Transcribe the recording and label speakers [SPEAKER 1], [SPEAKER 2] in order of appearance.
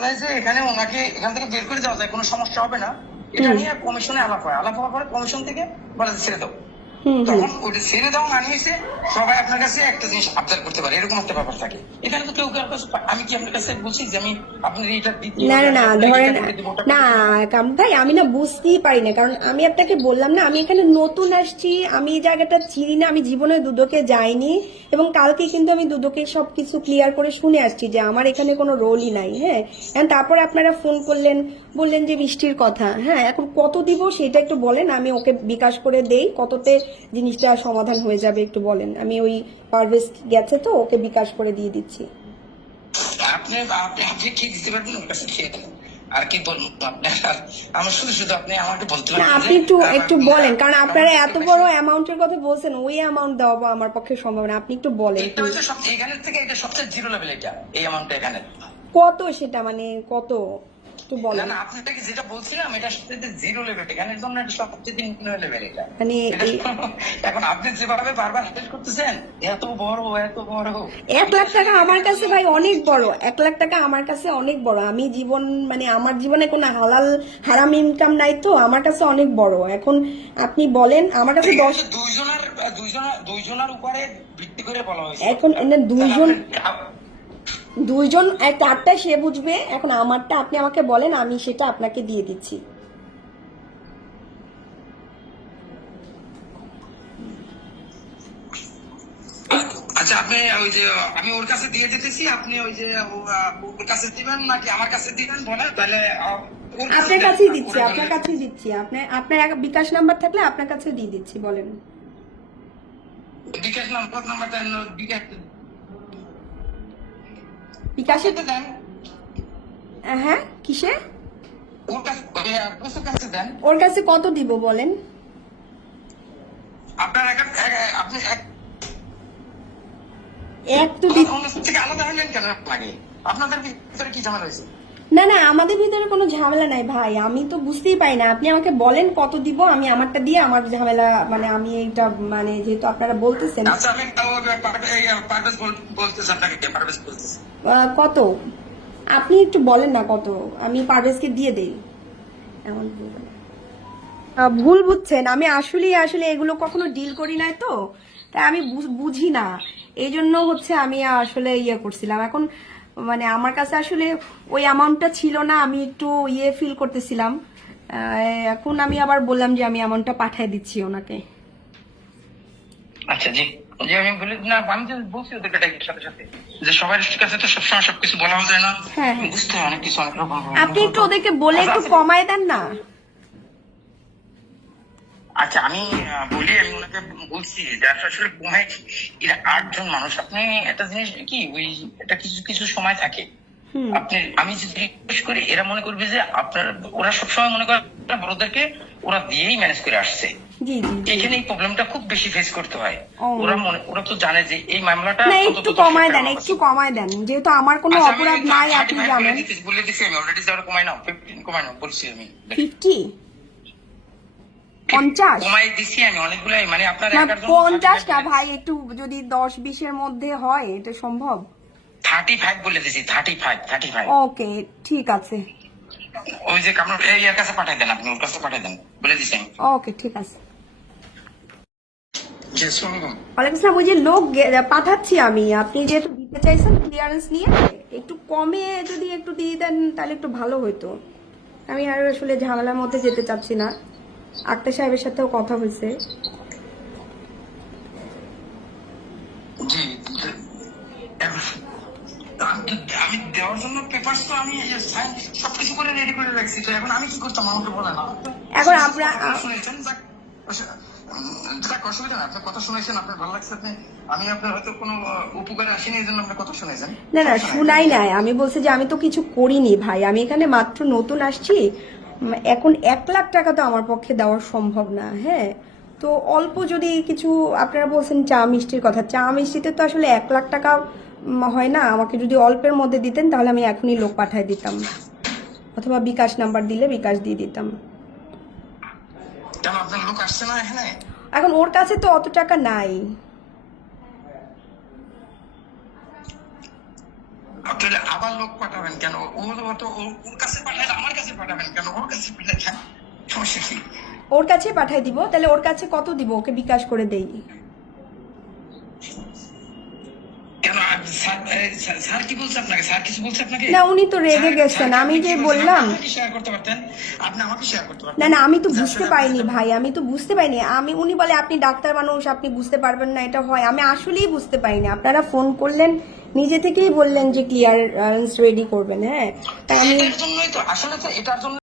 [SPEAKER 1] যায় যে এখানে ওনাকে এখান থেকে বের করে দেওয়া যায় কোনো সমস্যা হবে না। এটা নিয়ে কমিশনে আলাপ হয়। আলাপ হওয়ার পরে কমিশন থেকে বলে ছেড়ে দাও। তখন ওটা ছেড়ে দাও মানে হয়েছে সবাই আপনার কাছে একটা জিনিস আবদার করতে পারে এরকম একটা ব্যাপার থাকে। এখানে তো কেউ কাছে আমি কি আপনার কাছে বলছি যে আমি আপনার এটা
[SPEAKER 2] না না না ধরেন না ভাই আমি না বুঝতেই পারি না কারণ আমি আপনাকে বললাম না আমি এখানে নতুন আসছি আমি এই জায়গাটা চিনি না আমি জীবনে দুদকে যাইনি এবং কালকে কিন্তু আমি দুদকে সবকিছু ক্লিয়ার করে শুনে আসছি যে আমার এখানে কোনো রোলই নাই হ্যাঁ? তারপরে আপনারা ফোন করলেন বললেন যে বৃষ্টির কথা হ্যাঁ? এখন কত দিব সেটা একটু বলেন আমি ওকে বিকাশ করে দেই কততে জিনিসটা সমাধান হয়ে যাবে একটু বলেন। আমি ওই পারভেজ গেছে তো ওকে বিকাশ করে দিয়ে দিচ্ছি।
[SPEAKER 1] আপনি আপনি আপনি খেয়ে দিতে পারবেন? ওর কাছে খেয়ে দেন। আর কি বলব? আমার শুধু শুধু আপনি আমাকে বলতে পারেন
[SPEAKER 2] আপনি একটু একটু বলেন কারণ আপনারা এত বড় অ্যামাউন্টের কথা বলছেন ওই অ্যামাউন্ট দেওয়া আমার পক্ষে সম্ভব না। আপনি একটু বলেন
[SPEAKER 1] এটা হচ্ছে সবচেয়ে এখানের থেকে এটা সবচেয়ে জিরো লেভেল এটা এই অ্যামাউন্টটা এখানে।
[SPEAKER 2] কত সেটা? মানে কত? একটু বলেন।
[SPEAKER 1] না আপনাকে যেটা বলছিলাম এটা সবচেয়ে জিরো লেভেল এখানের জন্য এটা সবচেয়ে নিম্ন লেভেল এটা।
[SPEAKER 2] মানে
[SPEAKER 1] এখন আপনি যেভাবে বারবার হেল্প করতেছেন এত বড় এত বড়।
[SPEAKER 2] এক লাখ টাকা আমার কাছে ভাই অনেক বড় এক লাখ টাকা আমার কাছে অনেক বড়। আমি জীবন মানে আমার জীবনে কোনো হালাল হারাম ইনকাম নাই তো আমার কাছে অনেক বড়। এখন আপনি বলেন আমার কাছে দশ
[SPEAKER 1] দুইজনের দুইজনের দুইজনের উপরে ভিত্তি করে বলা হয়েছে।
[SPEAKER 2] এখন দুইজন দুইজন তারটা সে বুঝবে। এখন আমারটা আপনি আমাকে বলেন আমি সেটা আপনাকে দিয়ে দিচ্ছি।
[SPEAKER 1] আচ্ছা আপনি ওই যে আমি ওর কাছে দিয়ে দিতেছি আপনি ওই যে ওর কাছে দিবেন নাকি আমার কাছে দিবেন বলে তাহলে
[SPEAKER 2] আপনার কাছেই দিচ্ছি আপনার কাছেই দিচ্ছি। আপনার আপনার বিকাশ নাম্বার থাকলে আপনার কাছে দিয়ে দিচ্ছি বলেন।
[SPEAKER 1] বিকাশ নাম্বার নাম্বারটা বিকাশ
[SPEAKER 2] বিকাশে?
[SPEAKER 1] দেন।
[SPEAKER 2] হ্যাঁ কিসে?
[SPEAKER 1] ওর কাছে দেন।
[SPEAKER 2] ওর কত দিব বলেন?
[SPEAKER 1] আপনার আপনি এক
[SPEAKER 2] তো
[SPEAKER 1] আলাদা হলেন কেন আপনাকে? আপনাদের ভিতরে কি ঝামেলা হয়েছে?
[SPEAKER 2] না না আমাদের ভিতরে কোনো ঝামেলা নাই ভাই। আমি তো বুঝতেই পাই না। আপনি আমাকে বলেন কত দিব আমি আমারটা দিয়ে আমার ঝামেলা মানে আমি এইটা মানে যেহেতু আপনারা বলতেছেন।
[SPEAKER 1] আচ্ছা
[SPEAKER 2] কত? আপনি একটু বলেন না কত। আমি পারভেজকে দিয়ে দেই। এমন ভুল। বুঝছেন। আমি আসলে আসলে এগুলো কখনো ডিল করি নাই তো। তাই আমি বুঝি না। এই জন্য হচ্ছে আমি আসলে ইয়ে করছিলাম। এখন মানে আমার কাছে আসলে ওই অ্যামাউন্টটা ছিল না আমি একটু ইয়ে ফিল করতেছিলাম। এখন আমি আবার বললাম যে আমি অ্যামাউন্টটা পাঠিয়ে দিচ্ছি ওনাকে।
[SPEAKER 1] আচ্ছা জি জি আমি বলি না আমি তো বলছি ওদেরকে ডাকি সাথে সাথে যে সবার কাছে তো সবসময় সবকিছু যায় না?
[SPEAKER 2] হ্যাঁ, হ্যাঁ।
[SPEAKER 1] বুঝতে অনেক কিছু অনেক রকম
[SPEAKER 2] আপনি একটু ওদেরকে বলে একটু কমায় দেন না।
[SPEAKER 1] আচ্ছা আমি বলি আমি ওনাকে বলছি যে আসলে ঘুমাই এরা আটজন মানুষ। আপনি একটা জিনিস কি ওই এটা কিছু কিছু সময় থাকে। আপনি আমি যদি রিকোয়েস্ট করি এরা মনে করবে যে আপনার ওরা সবসময় মনে করে বড়দেরকে ওরা দিয়েই ম্যানেজ করে আসছে। এখানে এই প্রবলেমটা খুব বেশি ফেস করতে হয়। ওরা মনে ওরা তো জানে যে এই মামলাটা
[SPEAKER 2] না একটু কমায় দেন একটু কমায় দেন। যেহেতু আমার কোনো
[SPEAKER 1] আচ্ছা,
[SPEAKER 2] অপরাধ নাই আপনি
[SPEAKER 1] বলে
[SPEAKER 2] জানেন
[SPEAKER 1] বলে দিচ্ছি আমি অলরেডি যাওয়ার কমাই নাও ফিফটিন কমাই নাও বলছি আমি।
[SPEAKER 2] ফিফটি পঞ্চাশ?
[SPEAKER 1] কমাই দিছি আমি অনেকগুলাই মানে আপনার
[SPEAKER 2] না পঞ্চাশ না ভাই একটু যদি দশ বিশের মধ্যে হয় এটা সম্ভব?
[SPEAKER 1] থার্টি ফাইভ বলে দিছি thirty five thirty five
[SPEAKER 2] okay ঠিক আছে।
[SPEAKER 1] ওই যে কামড় এই এর কাছে পাঠাই দেন আপনি ওর কাছে পাঠাই দেন বলে দিছি আমি।
[SPEAKER 2] ওকে ঠিক আছে। ওয়ালাইকুম আসসালাম ওই যে লোক পাঠাচ্ছি আমি আপনি যেহেতু দিতে চাইছেন ক্লিয়ারেন্স নিয়ে একটু কমে যদি একটু দিয়ে দেন তাহলে একটু ভালো হতো আমি আর আসলে ঝামেলার মধ্যে যেতে চাচ্ছি না। আক্তার সাহেবের সাথেও কথা হয়েছে।
[SPEAKER 1] আমি- আমি দেওয়ার জন্য পেপারস তো আমি সাইন সবকিছু করে রেডি করে রাখছি তো এখন আমি কি করতাম আমাকে বলে না।
[SPEAKER 2] এখন আপনার-
[SPEAKER 1] শুনেছেন যাক, অসুবিধা না আপনার কথা শুনেছেন আপনার ভালো লাগছে আপনি আমি আপনার হয়তো কোনো উপকারে আসিনি এই জন্য আপনার কথা শুনেছেন।
[SPEAKER 2] না না শুনাই নাই আমি বলছি যে আমি তো কিছু করিনি ভাই আমি এখানে মাত্র নতুন আসছি এখন এক লাখ টাকা তো আমার পক্ষে দেওয়া সম্ভব না হ্যাঁ? তো অল্প যদি কিছু আপনারা বলছেন চা মিষ্টির কথা চা মিষ্টিতে তো আসলে এক লাখ টাকা হয় না আমাকে যদি অল্পের মধ্যে দিতেন তাহলে আমি এখনই লোক পাঠায় দিতাম। অথবা বিকাশ নাম্বার দিলে বিকাশ দিয়ে দিতাম।
[SPEAKER 1] এখন
[SPEAKER 2] ওর কাছে তো অত টাকা নাই
[SPEAKER 1] তাহলে আবার লোক পাঠাবেন কেন? ওর অত ওর কাছে পাঠালে আমার কাছে পাঠাবেন কেন? ওর কাছে পাঠাচ্ছেন সমস্যা কি?
[SPEAKER 2] ওর কাছে পাঠাই দিব, তাহলে ওর কাছে কত দিব? ওকে বিকাশ করে দেই।
[SPEAKER 1] স্যার এ, স্যার- স্যার কি বলছে আপনাকে? স্যার কিছু বলছে আপনাকে?
[SPEAKER 2] না, উনি তো রেগে গেছেন। আমি যে বললাম।
[SPEAKER 1] আপনি শেয়ার করতে পারতেন? আপনি আমাকে শেয়ার করতে পারতেন?
[SPEAKER 2] না না আমি তো বুঝতে পারিনি ভাই আমি তো বুঝতে পারিনি। আমি উনি বলে আপনি ডাক্তার মানুষ আপনি বুঝতে পারবেন না এটা হয়। আমি আসলেই বুঝতে পারিনি। আপনারা ফোন করলেন নিজে থেকেই বললেন যে ক্লিয়ারেন্স রেডি করবেন হ্যাঁ? তাই আমি
[SPEAKER 1] জন্যই তো আসলে তো এটার জন্য